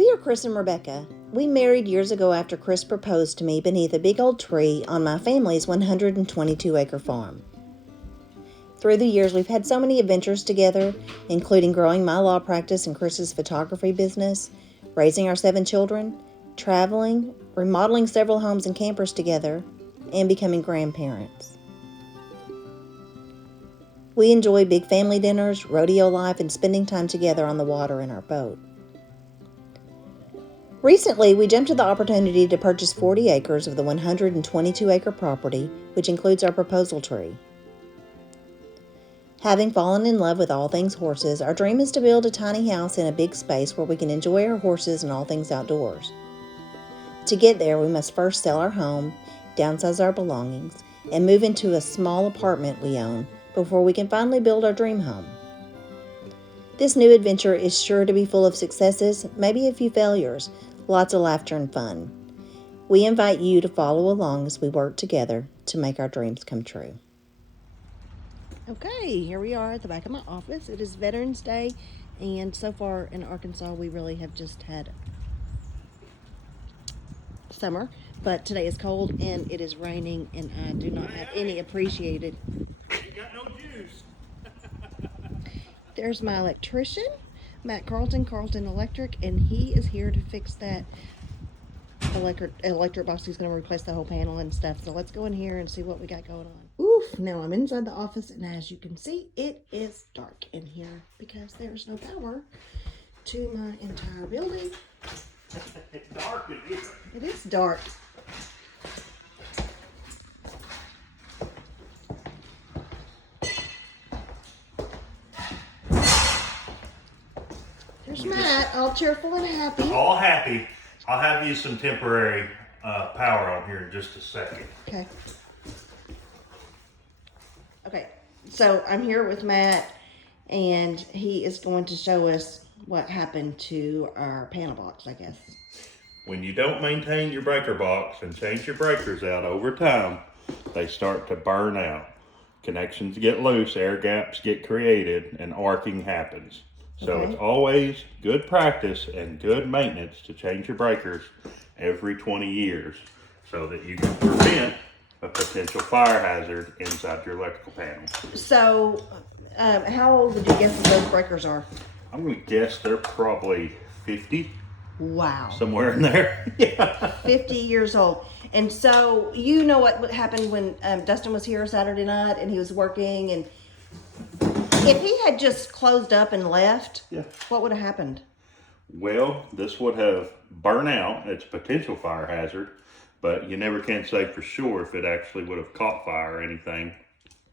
We are Chris and Rebecca. We married years ago after Chris proposed to me beneath a big old tree on my family's 122-acre farm. Through the years, we've had so many adventures together, including growing my law practice and Chris's photography business, raising our 7 children, traveling, remodeling several homes and campers together, and becoming grandparents. We enjoy big family dinners, rodeo life, and spending time together on the water in our boat. Recently, we jumped at the opportunity to purchase 40 acres of the 122-acre property, which includes our proposal tree. Having fallen in love with all things horses, our dream is to build a tiny house in a big space where we can enjoy our horses and all things outdoors. To get there, we must first sell our home, downsize our belongings, and move into a small apartment we own before we can finally build our dream home. This new adventure is sure to be full of successes, maybe a few failures, lots of laughter and fun. We invite you to follow along as we work together to make our dreams come true. Okay, here we are at the back of my office. It is Veterans Day, and so far in Arkansas, we really have just had summer, but today is cold and it is raining, and I do not have any appreciated. You got no juice. There's my electrician, Matt Carlton Electric, and he is here to fix that electric box. He's going to replace the whole panel and stuff. So let's go in here and see what we got going on. Oof, now I'm inside the office, and as you can see, it is dark in here because there's no power to my entire building. It's dark in here. It is dark. There's Matt, all cheerful and happy. All happy. I'll have you some temporary power on here in just a second. Okay. Okay, so I'm here with Matt, and he is going to show us what happened to our panel box, I guess. When you don't maintain your breaker box and change your breakers out over time, they start to burn out. Connections get loose, air gaps get created, and arcing happens. So Okay. It's always good practice and good maintenance to change your breakers every 20 years so that you can prevent a potential fire hazard inside your electrical panel. So, how old would you guess that those breakers are? I'm going to guess they're probably 50, Wow. somewhere in there. Yeah. 50 years old. And so, you know what happened when Dustin was here Saturday night and he was working, and if he had just closed up and left, Yeah. what would have happened? Well, this would have burned out. It's a potential fire hazard, but you never can say for sure if it actually would have caught fire or anything.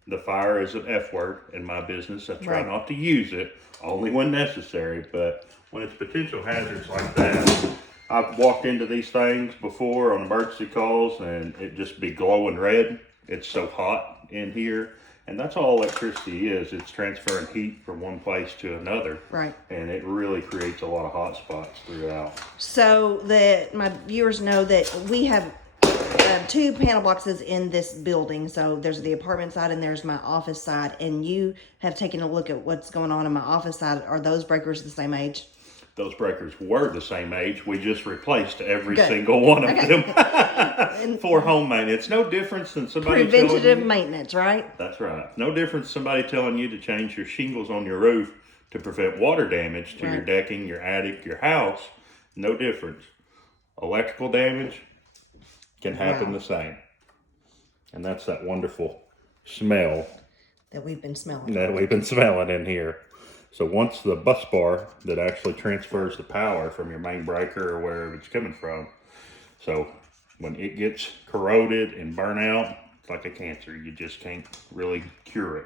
The fire is an F word in my business. I try Right. not to use it, only when necessary, but when it's potential hazards like that, I've walked into these things before on emergency calls and it just be glowing red. It's so hot in here. And that's all electricity is. It's transferring heat from one place to another. Right. And it really creates a lot of hot spots throughout. So that my viewers know that we have 2 panel boxes in this building. So there's the apartment side and there's my office side. And you have taken a look at what's going on in my office side. Are those breakers the same age? Those breakers were the same age. We just replaced every Good. single one of Okay. them for home maintenance. It's no difference than somebody Preventative telling you. maintenance, right? That's right. No difference somebody telling you to change your shingles on your roof to prevent water damage to your Right. decking, your attic, your house. No difference. Electrical damage can happen Wow. the same. And that's that wonderful smell That we've been smelling. that we've been smelling in here. So once the bus bar that actually transfers the power from your main breaker or wherever it's coming from, so when it gets corroded and burnt out, it's like a cancer. You just can't really cure it.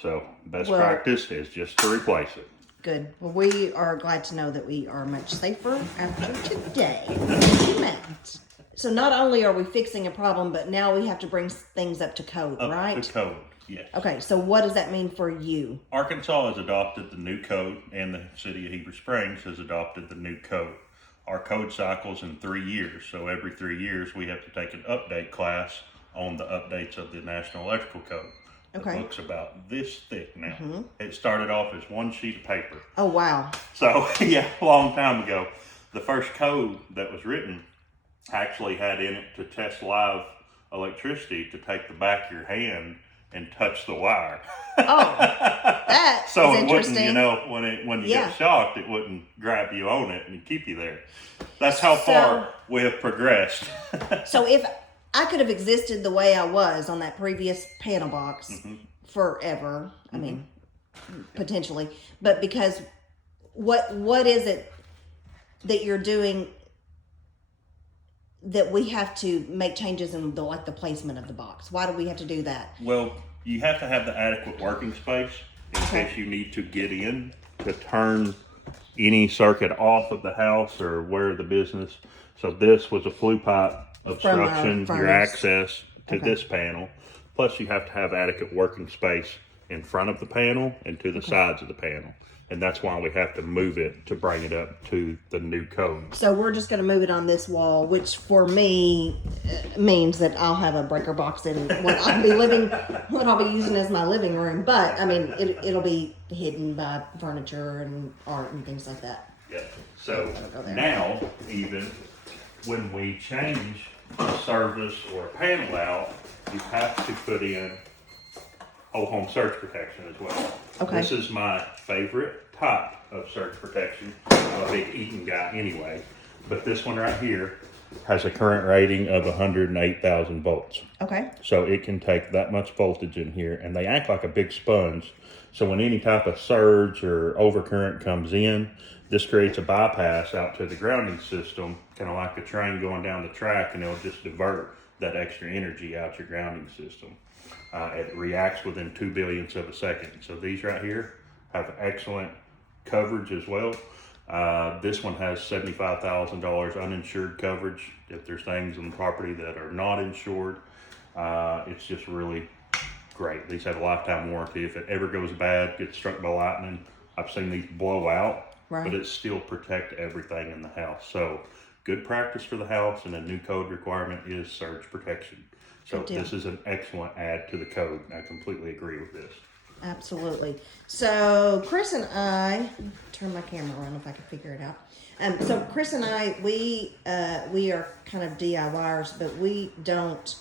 So best Well- practice is just to replace it. Good. Well, we are glad to know that we are much safer after today. Thank you, Matt. So not only are we fixing a problem, but now we have to bring things up to code, Up right? to code, yes. Okay, so what does that mean for you? Arkansas has adopted the new code, and the city of Heber Springs has adopted the new code. Our code cycle's in 3 years, so every 3 years we have to take an update class on the updates of the National Electrical Code. The Okay. book's about this thick now. It started off as one sheet of paper. Oh, wow. So, yeah, a long time ago. the first code that was written actually had in it to test live electricity to take the back of your hand and touch the wire. Oh, that So is it interesting. wouldn't, you know, when you Yeah. get shocked, it wouldn't grab you on it and keep you there. That's how So- far we have progressed. So if I could have existed the way I was on that previous panel box forever, I mean, potentially, but because what is it that you're doing that we have to make changes in the placement of the box? Why do we have to do that? Well, you have to have the adequate working space in Okay. case you need to get in to turn any circuit off of the house or where the business. So this was a flue pipe obstruction, your furnace. access to Okay. this panel. Plus you have to have adequate working space in front of the panel and to the sides of the panel. And that's why we have to move it to bring it up to the new code. So we're just going to move it on this wall, which for me means that I'll have a breaker box in what I'll be using as my living room. But I mean, it'll be hidden by furniture and art and things like that. Yeah. So go there. now, even when we change a service or a panel out, you have to put in whole home surge protection as well. Okay. This is my favorite type of surge protection. I'm a big Eaton guy anyway, but this one right here has a current rating of 108,000 volts. Okay. So it can take that much voltage in here, and they act like a big sponge. So when any type of surge or overcurrent comes in, this creates a bypass out to the grounding system, kind of like a train going down the track, and it'll just divert that extra energy out your grounding system. It reacts within 2 billionths of a second. So these right here have excellent coverage as well. This one has $75,000 uninsured coverage. If there's things on the property that are not insured, it's just really great. These have a lifetime warranty. If it ever goes bad, gets struck by lightning, I've seen these blow out, Right. but it still protect everything in the house. So good practice for the house, and a new code requirement is surge protection. So Good deal. this is an excellent add to the code. I completely agree with this. Absolutely. So Chris and I turn my camera around if I can figure it out. So Chris and I, we are kind of DIYers, but we don't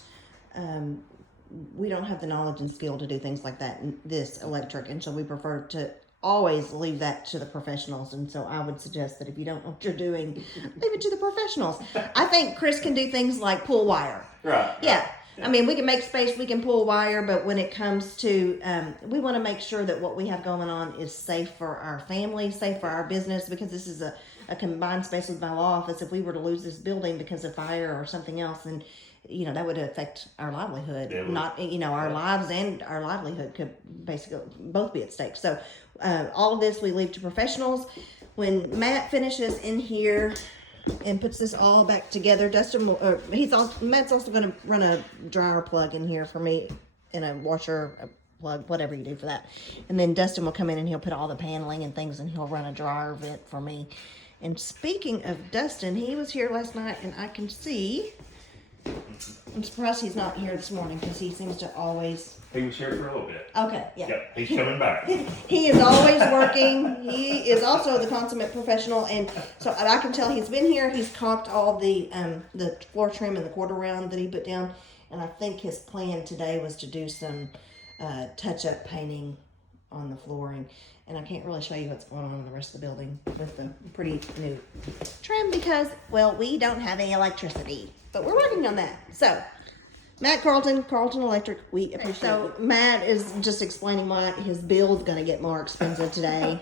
have the knowledge and skill to do things like that in this electric, and so we prefer to always leave that to the professionals. And so I would suggest that if you don't know what you're doing, leave it to the professionals. I think Chris can do things like pull wire. Right. Yeah. I mean, we can make space, we can pull wire, but when it comes to, we want to make sure that what we have going on is safe for our family, safe for our business, because this is a combined space with my law office. If we were to lose this building because of fire or something else, then, you know, that would affect our livelihood. It would. Not, you know, our lives and our livelihood could basically both be at stake. So all of this we leave to professionals. When Matt finishes in here and puts this all back together, Dustin will, Matt's also going to run a dryer plug in here for me, and a washer plug, whatever you do for that. And then Dustin will come in and he'll put all the paneling and things, and he'll run a dryer vent for me. And speaking of Dustin, he was here last night, and I can see, I'm surprised he's not here this morning, because he seems to always, He was here for a little bit. okay, yeah. Yep, he's coming back. He is always working. He is also the consummate professional, and so I can tell he's been here. He's caulked all the floor trim and the quarter round that he put down, and I think his plan today was to do some touch-up painting on the flooring. And I can't really show you what's going on in the rest of the building with the pretty new trim because, well, we don't have any electricity, but we're working on that. So, Matt Carlton Electric, we appreciate it. So Matt is just explaining why his bill's going to get more expensive today,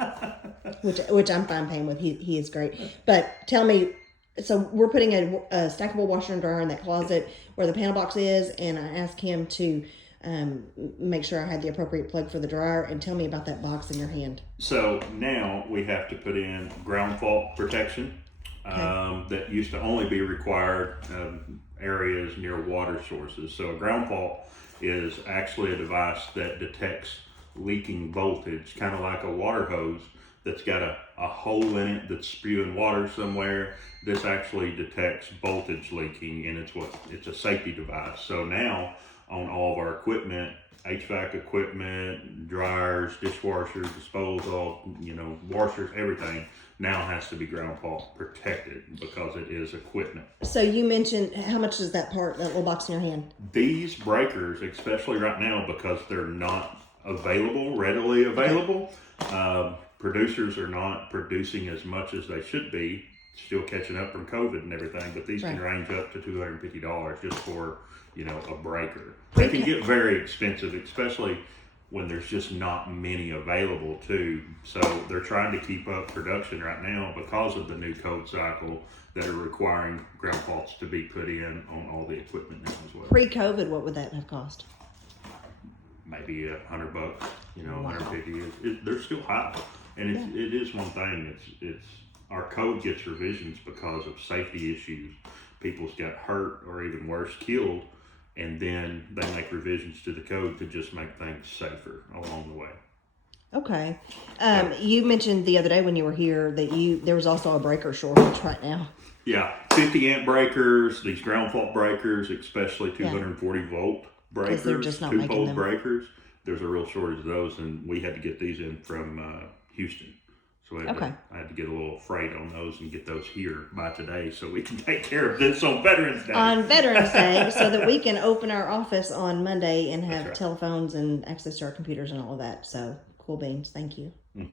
which I'm fine paying with. He is great. But tell me, so we're putting a stackable washer and dryer in that closet where the panel box is, and I asked him to make sure I had the appropriate plug for the dryer, and tell me about that box in your hand. So now we have to put in ground fault protection. That used to only be required areas near water sources. So a ground fault is actually a device that detects leaking voltage, kind of like a water hose that's got a hole in it that's spewing water somewhere. This actually detects voltage leaking, and it's a safety device. So now on all of our equipment, HVAC equipment, dryers, dishwashers, disposal, washers, everything now has to be ground fault protected because it is equipment. So you mentioned, how much is that little box in your hand? These breakers, especially right now, because they're not readily available, producers are not producing as much as they should be, still catching up from COVID and everything, but these can range up to $250 just for, a breaker. They can get very expensive, especially when there's just not many available too. So they're trying to keep up production right now because of the new code cycle that are requiring ground faults to be put in on all the equipment now as well. Pre-COVID, what would that have cost? Maybe $100, $150. They're still high, and it is one thing. It's our code gets revisions because of safety issues. People's got hurt or even worse, killed, and then they make revisions to the code to just make things safer along the way. Okay. You mentioned the other day when you were here that there was also a breaker shortage right now. Yeah, 50 amp breakers, these ground fault breakers, especially 240 volt breakers, they're just not 2-pole making them. breakers. There's a real shortage of those, and we had to get these in from Houston. So I had to get a little freight on those and get those here by today so we can take care of this on Veterans Day. On Veterans Day, so that we can open our office on Monday and have right. telephones and access to our computers and all of that. So, cool beans. Thank you.